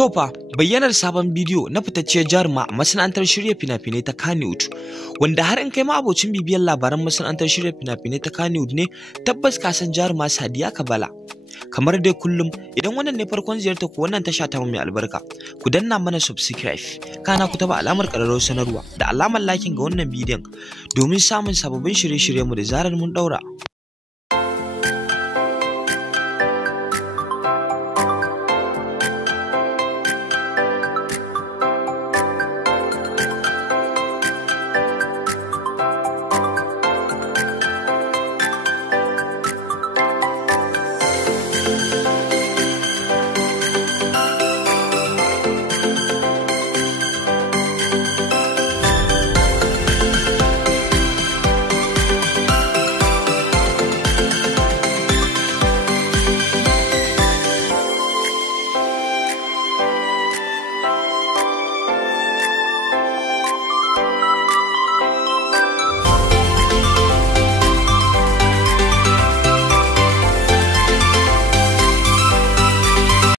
Tofa bayyanar sabon bidiyo na fitacciyar jaruma a masana'antar shirya fina-finai ta Kannywood, wanda har in kai ma abocin bibiyar labaran masana'antar shirya fina-finai ta Kannywood ne, tabbas ka san jaruma Sadiya Kabala. Kamar dai kullum, idan wannan ne farkon ziyartar ku wannan tasha ta mai albarka, ku danna mana subscribe, kana ku taba alamar ƙararrawar sanarwa da alamar liking ga wannan bidiyon domin samun sababbin shirye-shiryenmu da zarar mun daura.